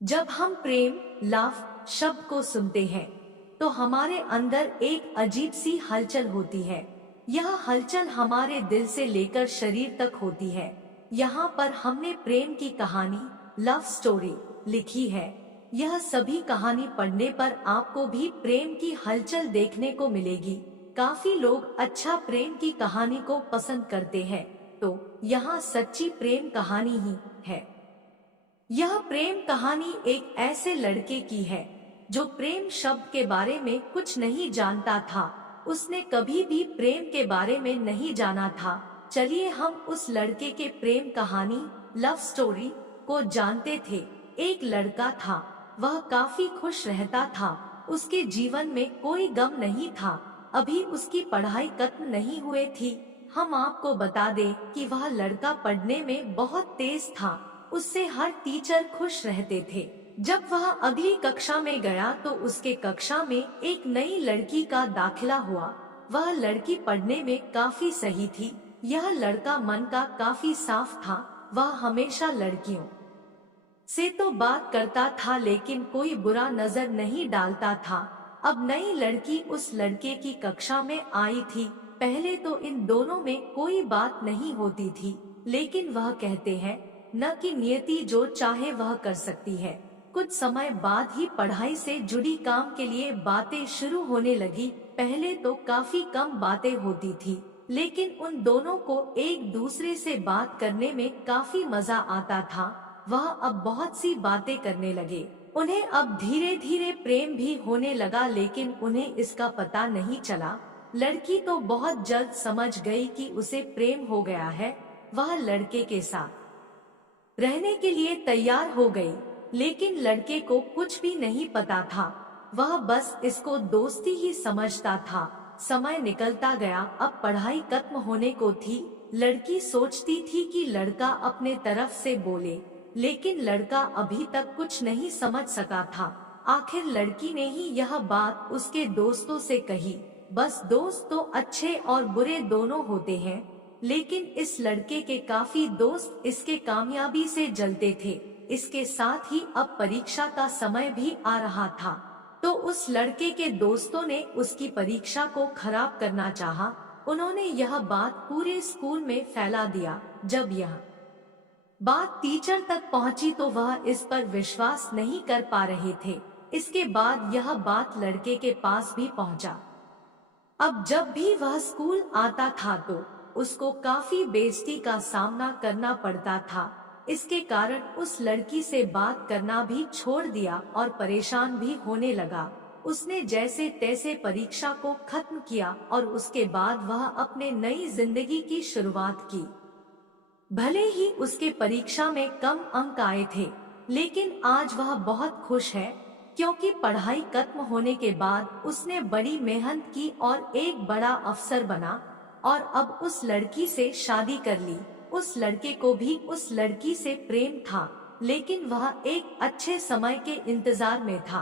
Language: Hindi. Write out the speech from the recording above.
जब हम प्रेम लव शब्द को सुनते हैं तो हमारे अंदर एक अजीब सी हलचल होती है। यह हलचल हमारे दिल से लेकर शरीर तक होती है। यहाँ पर हमने प्रेम की कहानी लव स्टोरी लिखी है। यह सभी कहानी पढ़ने पर आपको भी प्रेम की हलचल देखने को मिलेगी। काफी लोग अच्छा प्रेम की कहानी को पसंद करते हैं, तो यहाँ सच्ची प्रेम कहानी ही है। यह प्रेम कहानी एक ऐसे लड़के की है जो प्रेम शब्द के बारे में कुछ नहीं जानता था। उसने कभी भी प्रेम के बारे में नहीं जाना था। चलिए हम उस लड़के के प्रेम कहानी लव स्टोरी को जानते थे। एक लड़का था, वह काफी खुश रहता था। उसके जीवन में कोई गम नहीं था। अभी उसकी पढ़ाई खत्म नहीं हुई थी। हम आपको बता दें कि वह लड़का पढ़ने में बहुत तेज था। उससे हर टीचर खुश रहते थे। जब वह अगली कक्षा में गया तो उसके कक्षा में एक नई लड़की का दाखिला हुआ। वह लड़की पढ़ने में काफी सही थी। यह लड़का मन का काफी साफ था। वह हमेशा लड़कियों से तो बात करता था लेकिन कोई बुरा नजर नहीं डालता था। अब नई लड़की उस लड़के की कक्षा में आई थी। पहले तो इन दोनों में कोई बात नहीं होती थी, लेकिन वह कहते हैं न कि नियति जो चाहे वह कर सकती है। कुछ समय बाद ही पढ़ाई से जुड़ी काम के लिए बातें शुरू होने लगी। पहले तो काफी कम बातें होती थी, लेकिन उन दोनों को एक दूसरे से बात करने में काफी मजा आता था। वह अब बहुत सी बातें करने लगे। उन्हें अब धीरे धीरे प्रेम भी होने लगा, लेकिन उन्हें इसका पता नहीं चला। लड़की तो बहुत जल्द समझ गई कि उसे प्रेम हो गया है। वह लड़के के साथ रहने के लिए तैयार हो गई, लेकिन लड़के को कुछ भी नहीं पता था। वह बस इसको दोस्ती ही समझता था। समय निकलता गया, अब पढ़ाई खत्म होने को थी। लड़की सोचती थी कि लड़का अपने तरफ से बोले, लेकिन लड़का अभी तक कुछ नहीं समझ सका था। आखिर लड़की ने ही यह बात उसके दोस्तों से कही। बस दोस्त तो अच्छे और बुरे दोनों होते हैं, लेकिन इस लड़के के काफी दोस्त इसके कामयाबी से जलते थे। इसके साथ ही अब परीक्षा का समय भी आ रहा था, तो उस लड़के के दोस्तों ने उसकी परीक्षा को खराब करना चाहा। उन्होंने यह बात पूरे स्कूल में फैला दिया। जब यह बात टीचर तक पहुंची तो वह इस पर विश्वास नहीं कर पा रहे थे। इसके बाद यह बात लड़के के पास भी पहुंचा। अब जब भी वह स्कूल आता था तो उसको काफी बेइज्जती का सामना करना पड़ता था। इसके कारण उस लड़की से बात करना भी छोड़ दिया और परेशान भी होने लगा। उसने जैसे तैसे परीक्षा को खत्म किया और उसके बाद वह अपने नई जिंदगी की शुरुआत की। भले ही उसके परीक्षा में कम अंक आए थे, लेकिन आज वह बहुत खुश है, क्योंकि पढ़ाई खत्म होने के बाद उसने बड़ी मेहनत की और एक बड़ा अफसर बना और अब उस लड़की से शादी कर ली। उस लड़के को भी उस लड़की से प्रेम था, लेकिन वह एक अच्छे समय के इंतजार में था।